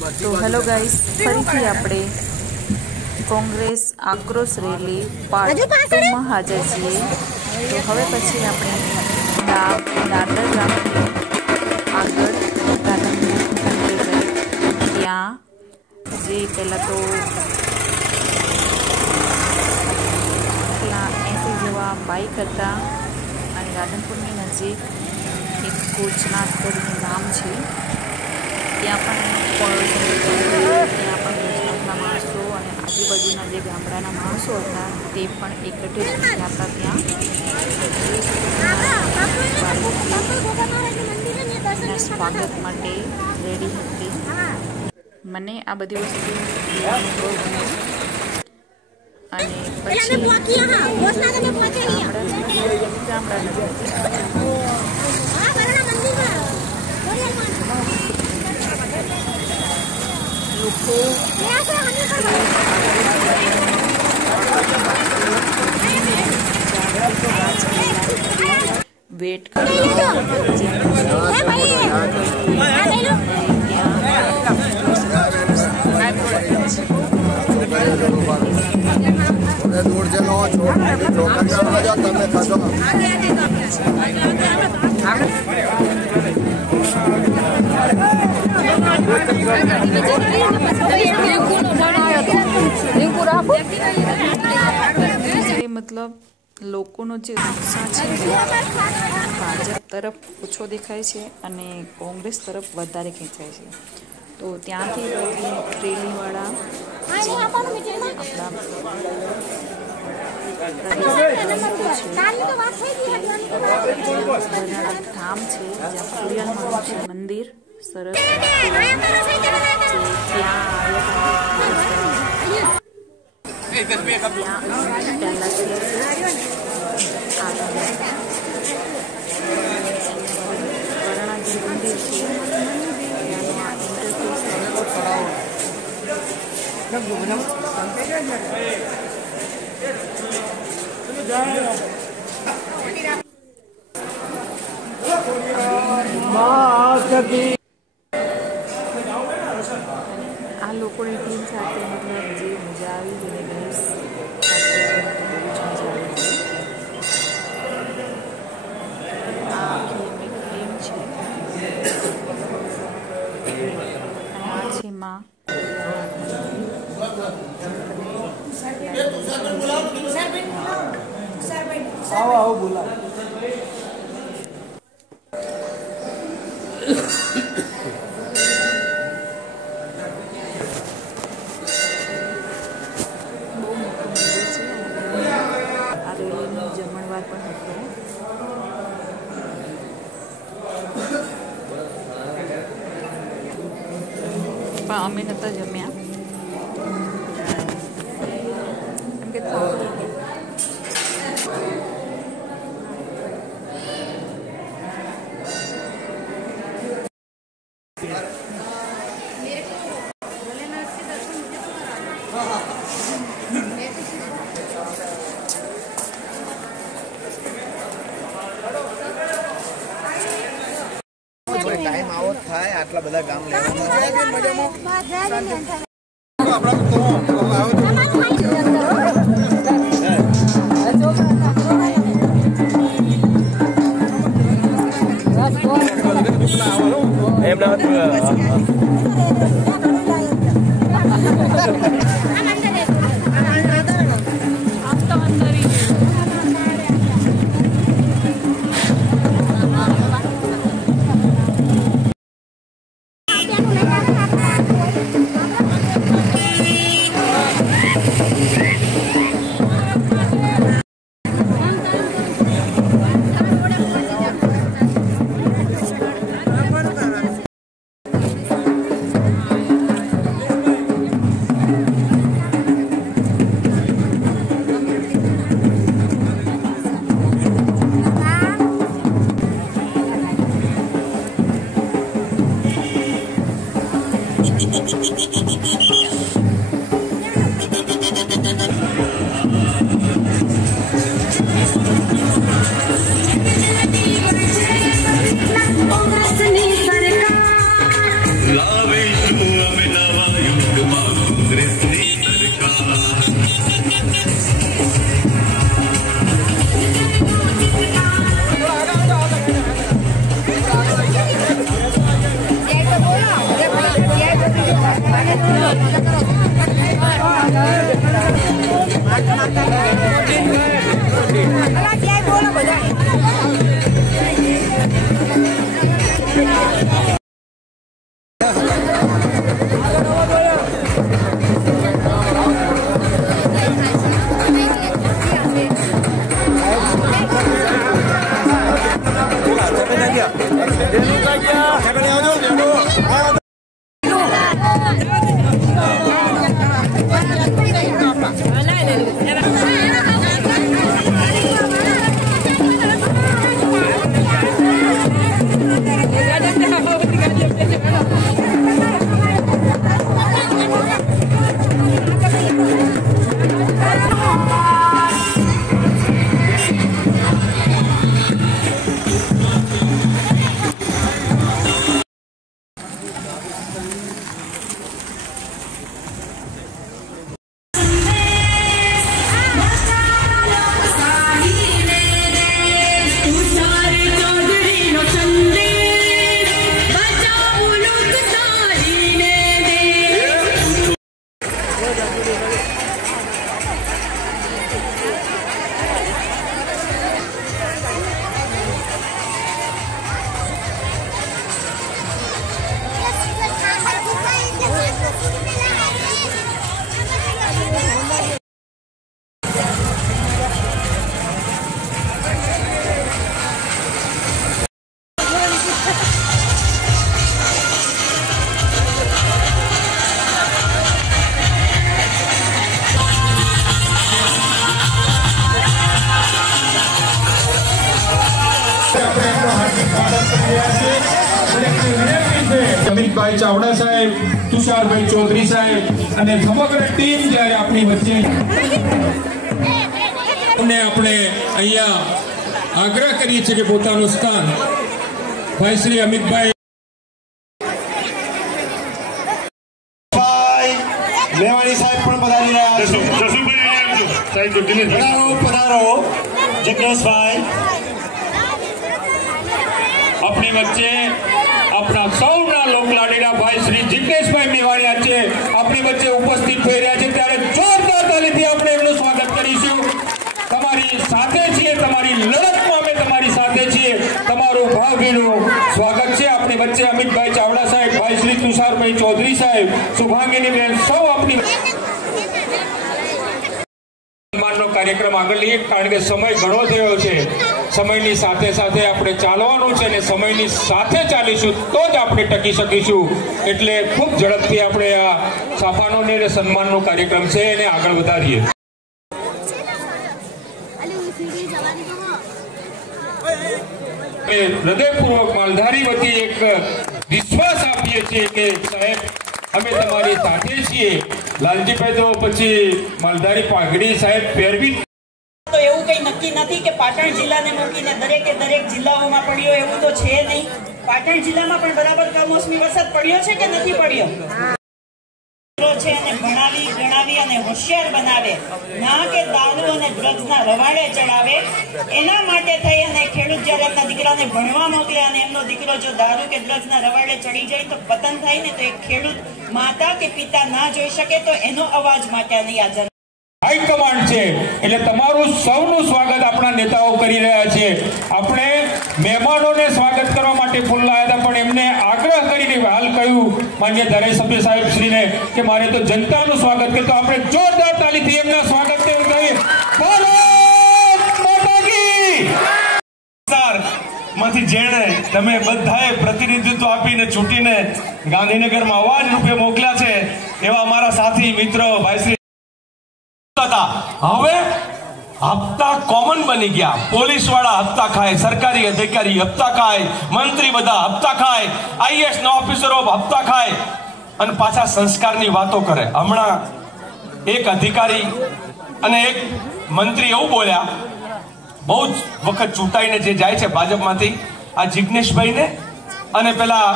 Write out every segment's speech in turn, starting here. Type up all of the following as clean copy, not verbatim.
तो hello guys, फरीथी આપણે કોંગ્રેસ આક્રોશ રેલી પાર્ટ 2 માં હાજર છીએ। તો હવે પછી આપણે દાદર ગામથી આગળ ગાંધીનગર ગઈ, ત્યાં જે પહેલાં તો 80 જેવા બાઇક હતા અને રાધનપુરની નજીક એક કોચનાથ કરીને ગામ છે, ત્યાં પણ ગુજરાતના માણસો અને આજુબાજુના જે ગામડાના માણસો હતા તે પણ એકઠે થયા હતા। ત્યાં સ્વાગત માટે રેડી હતી। મને આ બધી વસ્તુ બહુ ગમે અને પછી લોકો વેટ मतलब લોકોનો જે ઉત્સાહ છે ભાજપ તરફ ઓછો દેખાય છે અને કોંગ્રેસ તરફ વધારે ખેંચાય છે। તો ત્યાંથી રેલીવાળા ધામ છે જ્યાં સૂર્યનારાયણ મંદિર સરસ આ લોકોની ટીમ સાથે મતલબ જે મજા આવી અને ગેમ્સ આ આખી એક ટીમ છે આ છે માં આવો બોલા જમણવાર પણ હતો, પણ અમે નહોતા જમ્યા કેમ કે टाइम आवत થાય આટલા બધા ગામ અમિતભાઈ ચાવડા સાહેબ, તુષારભાઈ ચૌધરી સાહેબ અને સમગ્ર ટીમ જ્યારે આપણી વચ્ચે આપણે અહીંયા આગ્રહ કરીએ છીએ કે પોતાનું સ્થાન ભાઈ શ્રી અમિતભાઈ મેવાણી સાહેબ પણ પધારી રહ્યા છે. પધારો જિગ્નેશભાઈ. આપણી વચ્ચે આપણા સૌના લોકલાડીના ભાઈ શ્રી જિગ્નેશભાઈ મેવાણી છે આપણી વચ્ચે ઉપસ્થિત થઈ રહ્યા છે, ત્યારે જોરદાર તાલીથી આપણે એમનું સ્વાગત કરીશું. તમારી સાથે છીએ, તમારી લડતમાં અમે તમારી સાથે છીએ. તમારું ભાવભીનું સ્વાગત છે. આપણી વચ્ચે અમિતભાઈ ચાવડા સાહેબ, ભાઈ શ્રી તુષારભાઈ ચૌધરી સાહેબ, શુભાંગીની બેન સૌ આપણી કાર્યક્રમ આગળ લઈએ, કારણ કે સમય ઘણો થયો છે. સમયની સાથે સાથે આપણે ચાલવાનું છે અને સમયની સાથે ચાલીશું તો જ આપણે ટકી શકીશું. એટલે ખૂબ ઝડપથી આપણે આ સાફાનો અને સન્માનનો કાર્યક્રમ છે એને આગળ વધારીએ. હૃદયપૂર્વક માલધારી વતી એક વિશ્વાસ આપીએ છીએ કે સાહેબ અમે તમારી સાથે છીએ. લાલજીભાઈ તો પછી માલધારી પાઘડી સાહેબ પહેરવી તો એવું કઈ નક્કી નથી કે પાટણ જિલ્લાને મૂકીને દરેકે દરેક જિલ્લાઓમાં પડ્યો એવું તો છે નહીં. પાટણ જિલ્લામાં પણ બરાબર કમોસમી વરસાદ પડ્યો છે કે નથી પડ્યો છે, અને ભણાવી ગણાવી અને હોશિયાર બનાવે, ના કે દારૂ અને ડ્રગ્સના રવાડે ચડાવે. એના માટે થઈ અને ખેડૂત જયારે એમના દીકરાને ભણવા મોકલે અને એમનો દીકરો જો દારૂ કે ડ્રગ્સના રવાડે ચડી જાય તો પતન થાય ને, તો એક ખેડૂત માતા કે પિતા ના જોઈ શકે તો એનો અવાજ માટે નહીં આ હાઈકમાન્ડ છે. એટલે તમારું સૌનું સ્વાગત આપણા નેતાઓ કરી રહ્યા છે. આપણે મહેમાનોને સ્વાગત કરવા માટે ફૂલ લાવ્યા હતા, પણ એમને આગ્રહ કરીને હાલ કહ્યું માન્ય ધારાસભ્ય સાહેબ શ્રીને કે મારે તો જનતાનું સ્વાગત કરે, તો આપણે જોરદાર તાલીથી એમના સ્વાગતને ઉઠાવીએ. ભારત માતા કી માંથી જેણે તમે બધાએ પ્રતિનિધિત્વ આપીને ચૂંટીને ગાંધીનગરમાં અવાજ રૂપે મોકલ્યા છે એવા અમારા સાથી મિત્રો ભાઈ શ્રી હવે હપ્તા કોમન બની ગયા. પોલીસ વાળા હપ્તા ખાય, સરકારી અધિકારી હપ્તા ખાય, મંત્રી બધા હપ્તા ખાય, આઈએએસ ના ઓફિસરો હપ્તા ખાય અને પાછા સંસ્કારની વાતો કરે. હમણાં એક અધિકારી અને એક મંત્રી એવું બોલ્યા, બહુ જ વખત ચૂંટાઈને જે જાય છે ભાજપમાંથી, આ જિગ્નેશભાઈને અને પેલા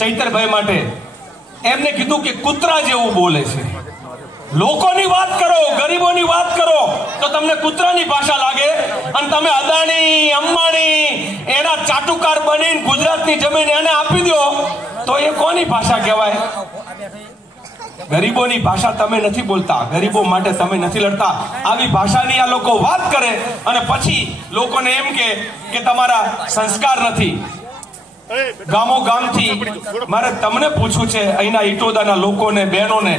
ચૈતરભાઈ માટે એમને કીધું કે કૂતરા જેવું બોલે છે. લોકોની વાત કરો, ગરીબોની વાત કરો તો તમને કૂતરાની ભાષા લાગે, અને તમે અદાણી અંબાણી એના ચાટુકાર બનીને ગુજરાતની જમીન એને આપી દો તો એ કોની ભાષા કહેવાય? ગરીબોની ભાષા તમે નથી બોલતા, ગરીબો માટે તમે નથી લડતા. આવી ભાષાની આ લોકો વાત કરે અને પછી લોકોને એમ કે તમારા સંસ્કાર નથી. ગામો ગામથી મારે તમને પૂછવું છે, અહીંના ઈટોદાના લોકોને, બહેનોને,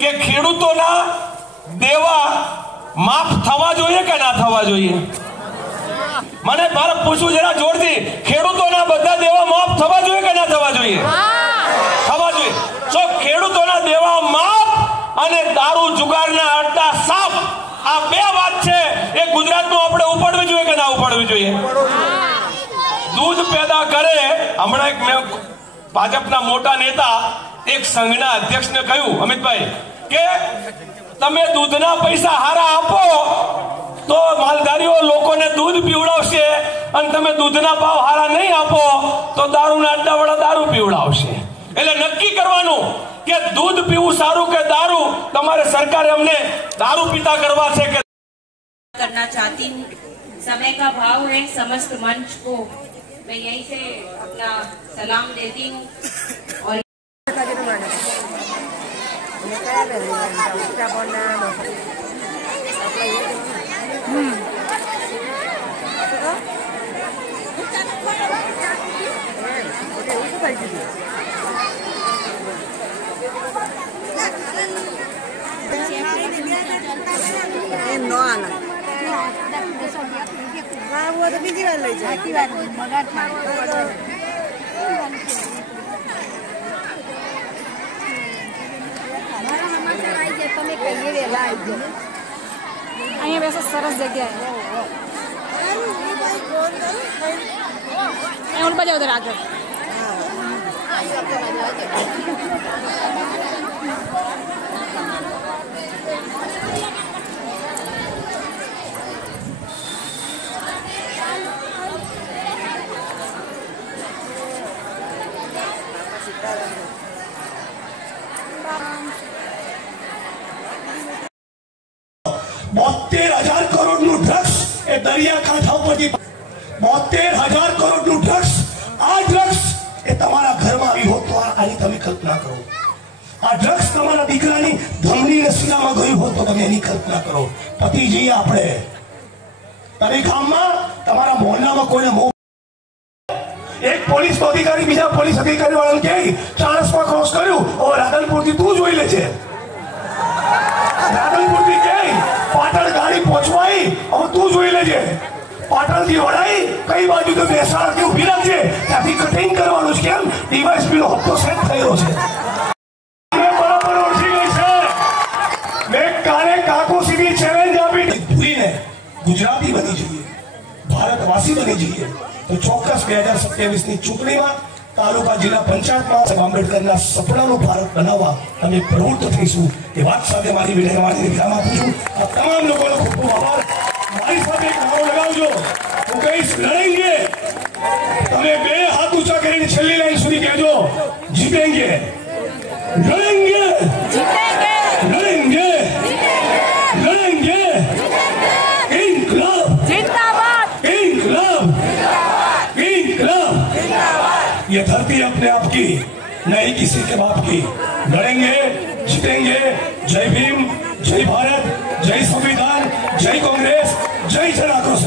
કે ખેડૂતોના દેવા માફ થવા જોઈએ કે ના થવા જોઈએ? મને મારે પૂછવું જરા જોરથી, ખેડૂતોના બધા દેવા માફ થવા જોઈએ કે ના થવા જોઈએ? થવા જોઈએ. જો ખેડૂતોના દેવા માફ અને દારૂ જુગારના અડ્ડા સાફ, આ બે વાત છે એ ગુજરાતમાં આપણે ઉપાડવી જોઈએ કે ના ઉપાડવી જોઈએ? દૂધ પેદા કરે. હમણાં એક મેં ભાજપના મોટા નેતા એક સંઘના અધ્યક્ષને કહ્યું, અમિતભાઈ, કે તમે દૂધના પૈસા હારા આપો તો માલધારીઓ લોકોને દૂધ પીવડાવશે, અને તમે દૂધના ભાવ હારા નહીં આપો તો દારૂના અડ્ડાવાળા દારૂ પીવડાવશે. એટલે નક્કી કરવાનું કે દૂધ પીવું સારું કે દારૂ. તમારે સરકારે અમને દારૂ પીતા કરવા છે કે करना चाहती हूँ. समय का भाव है समस्त मंच को मैं यहीं से अपना सलाम देती हूँ. और બીજી વાર લઈ જાય તમે કહીએ વેલા આવી જાઓ. અહીંયા બેસો, સરસ જગ્યાએ. અહીંયા ઉલપા જાવ તો આગળ. ડ્રગ્સ એ દરિયાકાંઠા ઉપરથી 72,000 કરોડનું ડ્રગ્સ. આ ડ્રગ્સ એ તમારા ઘરમાં આવી હોત તો આની તમે કલ્પના કરો. આ ડ્રગ્સ તમારા દીકરાની ધમની અને શિરામાં ગયું હોત તો તમે એની કલ્પના કરો. પતિ જઈએ આપણે તારી ગામમાં, તમારા મોહલ્લામાં કોઈને એક પોલીસ અધિકારી બીજા પોલીસ અધિકારી વાળાને કહે ચાણસમાં ક્રોસ કર્યું, ઓ રાધનપુરથી તું જોઈ લેજે. રાધનપુરથી કહે પાટણ ગાડી પહોંચવાઈ, હવે તું જોઈ લેજે. પાટણથી વડાઈ કઈ બાજુ તો મહેસાણાથી ઉભી રાખજે, ત્યાંથી કટિંગ કરવાનું છે. કેમ? ડીવાયએસપી નો હપ્તો સેટ થયો છે. બરાબર ઓળખી ગઈ છે. મેં કાલે કાકો સીધી ચેલેન્જ આપી, ભૂલીને ગુજરાતી બની જઈએ, ભારતવાસી બની જઈએ તો ચોક્કસ 2027ની ચૂંટણીમાં તાલુકા જિલ્લા પંચાયતમાં આંબેડકરના સપનાનું ભારત બનાવવા અમે પ્રવૃત્ત થઈશું. એ વાત સાથે મારી વિરામ આપું છું. આ તમામ લોકોનો ખૂબ ખૂબ આભાર. મારી સાથે એક નારો લગાવજો. હું કહીશ લડેંગે. તમે બે હાથ ઊંચા કરીને છેલ્લી લાઈન સુધી કહેજો, જીતેંગે, લડેંગે, લડેંગે, લડેંગે. ઇન્કલાબ जिंदाबाद, इनकलाब, इनकलाब. ये धरती अपने आप की नहीं किसी के बाप की. लड़ेंगे, जीतेंगे. जय भीम, जय भारत, जय संविधान, जय कांग्रेस, जय जन आक्रोश.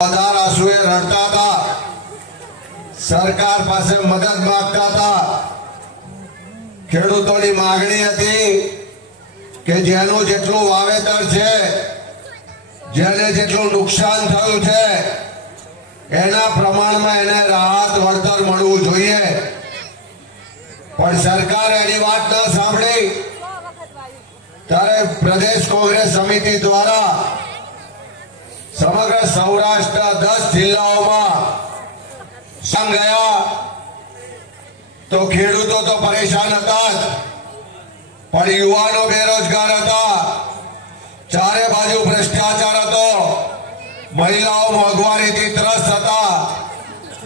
બધા આંસુએ રડતા હતા, સરકાર પાસે મદદ માંગતા હતા. ખેડૂતોની માંગણી હતી કે જેનું જેટલું વાવેતર છે, જેને જેટલું નુકસાન થયું છે એના પ્રમાણમાં એને રાહત વળતર મળવું જોઈએ. પણ સરકારે એની વાત ન સાંભળી ત્યારે પ્રદેશ કોંગ્રેસ સમિતિ દ્વારા સમગ્ર સૌરાષ્ટ્રના 10 જિલ્લાઓમાં સંઘ ગયા તો ખેડૂતો તો પરેશાન હતા જ, પણ યુવાનો બેરોજગાર હતા, ચારે બાજુ ભ્રષ્ટાચાર હતો, મહિલાઓ મોંઘવારીથી ત્રસ્ત હતા.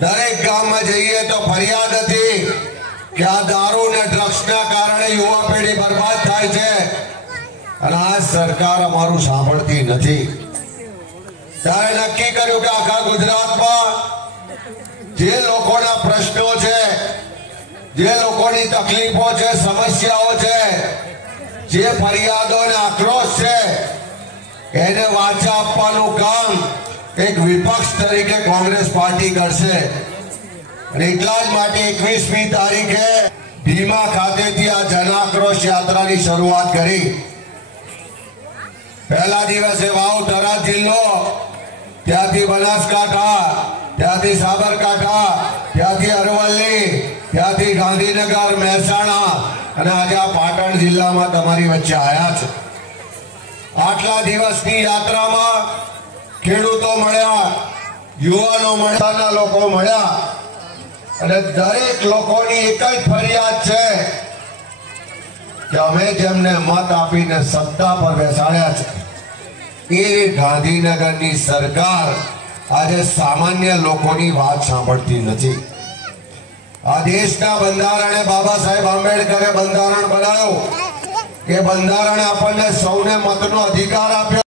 દરેક ગામમાં જઈએ તો ફરિયાદ હતી કે આ દારૂ અને ડ્રગ્સના કારણે યુવા પેઢી બરબાદ થાય છે અને આ સરકાર અમારું સાંભળતી નથી. ત્યારે નક્કી કર્યું કે આખા ગુજરાતમાં જે લોકોના પ્રશ્નો છે જે લોકોની તકલીફો છે, સમસ્યાઓ છે, જે ફરિયાદો અને આક્રોશ છે, એને વાચા આપવાનું કામ એક વિપક્ષ તરીકે કોંગ્રેસ પાર્ટી કરશે. અને એટલા જ માટે 21મી તારીખે ભીમા ખાતેથી આ જન આક્રોશ યાત્રાની શરૂઆત કરી. પહેલા દિવસે વાવ થરાદ જિલ્લો, ત્યાંથી બનાસકાંઠા, ત્યાંથી સાબરકાંઠા, ત્યાંથી અરવલ્લી, ત્યાંથી ગાંધીનગર, મહેસાણા અને આજે આ પાટણ જિલ્લામાં તમારી વચ્ચે આવ્યા છે. આટલા દિવસની યાત્રામાં ખેડૂતો મળ્યા, યુવાનો મળ્યા, લોકો મળ્યા અને દરેક લોકોની એક જ ફરિયાદ છે કે અમે જેમને મત આપીને સત્તા પર બેસાડ્યા છે એ ગાંધીનગરની સરકાર આજે સામાન્ય લોકોની વાત સાંભળતી નથી. આ દેશના બંધારણે બાબા સાહેબ આંબેડકરે બંધારણ બનાવ્યું. એ બંધારણે આપણને સૌને મતનો અધિકાર આપ્યો.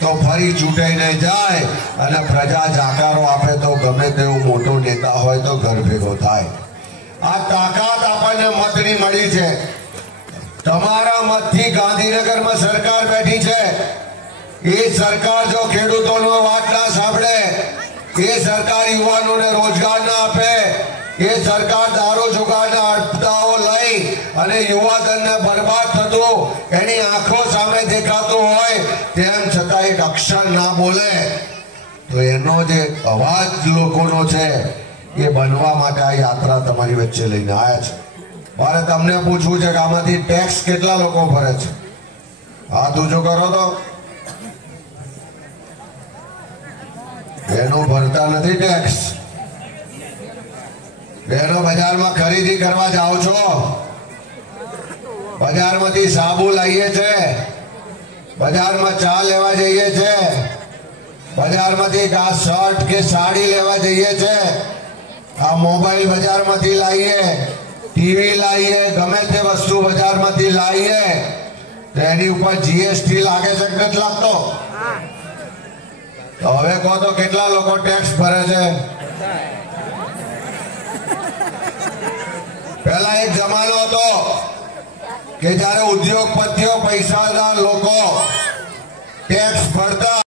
તો ફરી ચૂંટાઈને જાય અને પ્રજા જાકારો આપે તો ગમે તેવો મોટો નેતા હોય તો ઘર ભેગો થાય. આ તાકાત આપણને મતની મળી છે. તમારા મતથી ગાંધીનગરમાં સરકાર બેઠી છે. એ સરકાર જો ખેડૂતોનો વાત ના સાંભળે, એ સરકાર યુવાનોને રોજગાર ના આપે, એ સરકાર દારૂ જુગારના અડતાઓ લઈ અને યુવાધનને બરબાદ થતું એની આંખો સામે દેખાતું હોય તેમ છતાં એક અક્ષર ના બોલે તો એનો જે અવાજ લોકોનો છે એ બનવા માટે આ યાત્રા તમારી વચ્ચે લઈને આવ્યા છે. મારે તમને પૂછવું છે કે આમાંથી ટેક્સ કેટલા લોકો ભરે છે? હાથ ઊંચો કરો તો. એનો ભરતા નથી ટેક્સ. બહેનો બજારમાં ખરીદી કરવા જાઓ છો, બજારમાંથી સાબુ લાવીએ છે, બજારમાં ચા લેવા જઈએ છે, બજારમાંથી આ શર્ટ કે સાડી લેવા જઈએ છે, આ મોબાઈલ બજારમાંથી લાવીએ, ટીવી લાવીએ, ગમે તે વસ્તુ બજારમાંથી લાવીએ તો એની ઉપર જીએસટી લાગે છે કે નથી લાગતો? તો હવે કહો તો કેટલા લોકો ટેક્સ ભરે છે? પહેલા એક જમાનો હતો કે જ્યારે ઉદ્યોગપતિઓ, પૈસાદાર લોકો ટેક્સ ભરતા